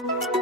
Thank you.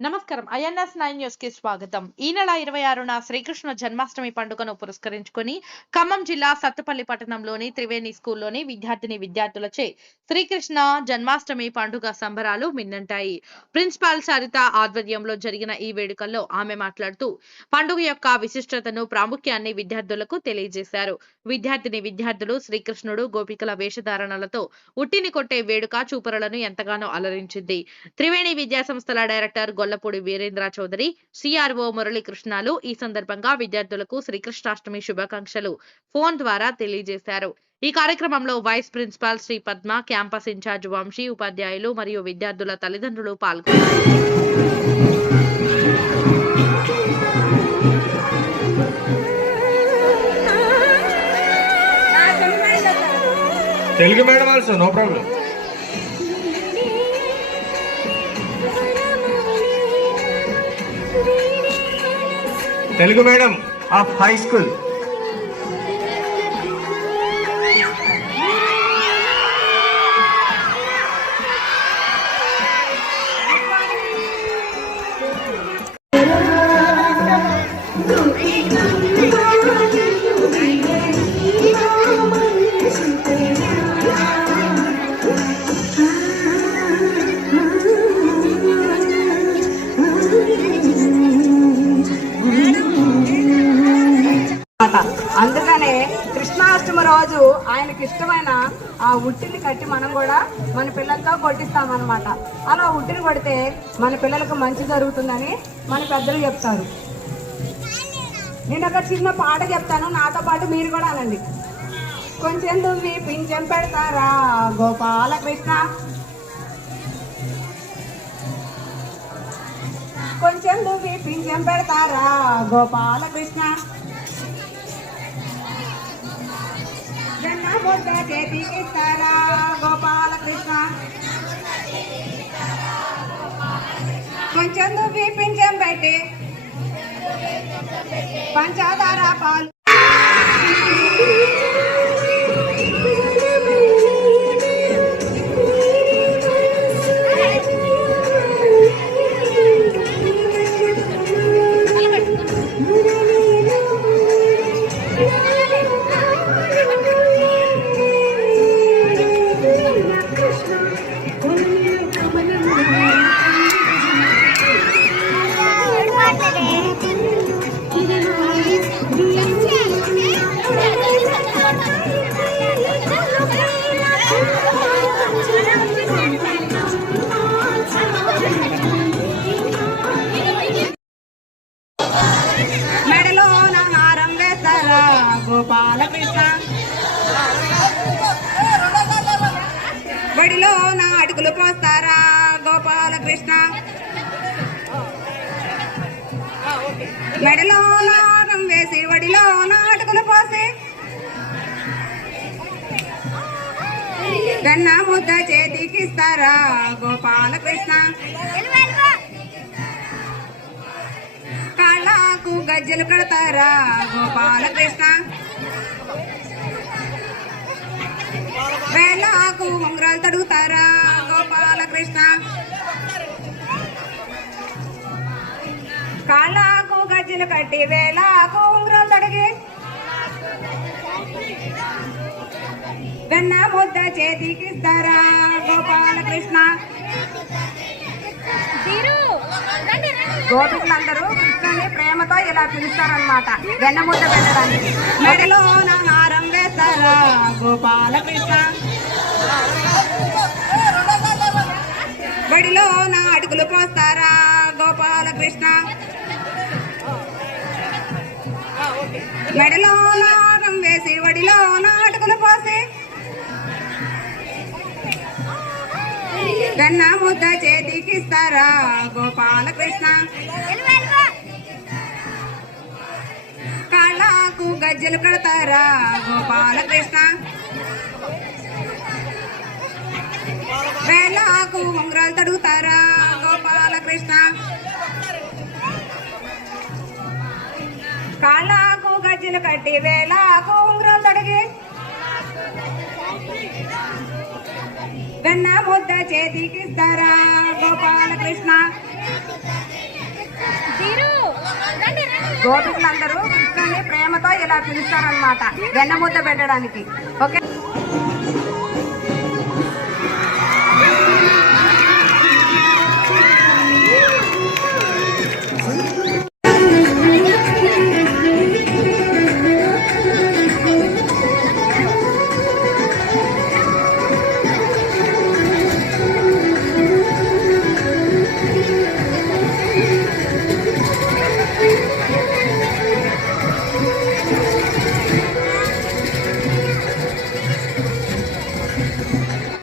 నమస్కారం. INS nine న్యూస్కి స్వాగతం. ఈ నెల ఇరవై ఆరున శ్రీకృష్ణ జన్మాష్టమి పండుగను పురస్కరించుకొని ఖమ్మం జిల్లా సత్తుపల్లి పట్టణంలోని త్రివేణి స్కూల్లోని విద్యార్థిని విద్యార్థులచే శ్రీకృష్ణ జన్మాష్టమి పండుగ సంబరాలు మిన్నంటాయి. ప్రిన్సిపాల్ సరిత ఆధ్వర్యంలో జరిగిన ఈ వేడుకల్లో ఆమె మాట్లాడుతూ పండుగ యొక్క విశిష్టతను ప్రాముఖ్యాన్ని విద్యార్థులకు తెలియజేశారు. విద్యార్థిని విద్యార్థులు శ్రీకృష్ణుడు గోపికల వేషధారణలతో ఉట్టిని కొట్టే వేడుక చూపరులను ఎంతగానో అలరించింది. త్రివేణి విద్యా సంస్థల డైరెక్టర్ గొల్లపూడి వీరేంద్ర చౌదరి సిఆర్ఓ మురళీకృష్ణాలు ఈ సందర్భంగా విద్యార్థులకు శ్రీకృష్ణాష్టమి శుభాకాంక్షలు ఫోన్ ద్వారా తెలియజేశారు. ఈ కార్యక్రమంలో vice principal Sri Padma campus incharge Vamshi ఉపాధ్యాయులు మరియు విద్యార్థుల తల్లిదండ్రులు పాల్గొన్నారు. Telugu madam also no problem. Telugu madam of high school. అనమాట అందుకనే కృష్ణాష్టమి రోజు ఆయనకి ఇష్టమైన ఆ ఉట్టిని కట్టి మనం కూడా మన పిల్లలతో కొట్టిస్తామన్నమాట. అలా ఉట్టిని కొడితే మన పిల్లలకు మంచి జరుగుతుందని మన పెద్దలు చెప్తారు. నేను ఒక చిన్న పాట చెప్తాను నాతో పాటు మీరు కూడా అనండి. కొంచెం దుమ్మి పింఛం పెడతారా గోపాలకృష్ణ? కొంచెం దుమ్మి పింఛం పెడతారా గోపాలకృష్ణ? ముద్ద చేతికిస్తారా గోపాలకృష్ణ కొంచెం దువ్వి పింఛం పెట్టి పంచదార పాలు. బడిలో నా అడుగులు పోస్తారా గోపాలకృష్ణ? మెడలో నాగం వేసి వడిలో నా అడుగులు పోసి. వెన్న ముద్ద చేతికిస్తారా గోపాలకృష్ణ? కాళ్ళకు గజ్జలు కడతారా గోపాలకృష్ణ? వేళకు ఉంగరాలు తడుగుతారా? గోపాలకృష్ణ. కాళ్ళకు గజ్జలు కట్టి వేళకు ఉంగరాలు తడిగి. వెన్న ముద్ద చేతికిస్తారా గోపాలకృష్ణ. గోపికలందరూ కృష్ణుని ప్రేమతో ఇలా పిలుస్తారనమాట వెన్నముద్ద పెట్టడానికి. మెడలో నా హారం వేస్తారా? గోపాలకృష్ణ. బడిలో నా అడుగులు పోస్తారా? గోపాలకృష్ణ. మెడలో నాగం వేసి వడిలో నా అడుగులు పోసి. వెన్న ముద్ద చేతికిస్తారా? గోపాలకృష్ణ. కాళ్ళకు గజ్జలు కడతారా? గోపాలకృష్ణ. ఉంగరాలు తడుగుతారా? గోపాలకృష్ణ. కాళ్ళకు గజ్జలు కట్టి వేలాకు ఉంగరాలు తొడిగి. వెన్న ముద్ద చేతికిస్తారా? గోపాలకృష్ణ. గోపికులందరూ కృష్ణుని ప్రేమతో ఇలా పిలుస్తారనమాట వెన్న ముద్ద పెట్టడానికి. ఓకే?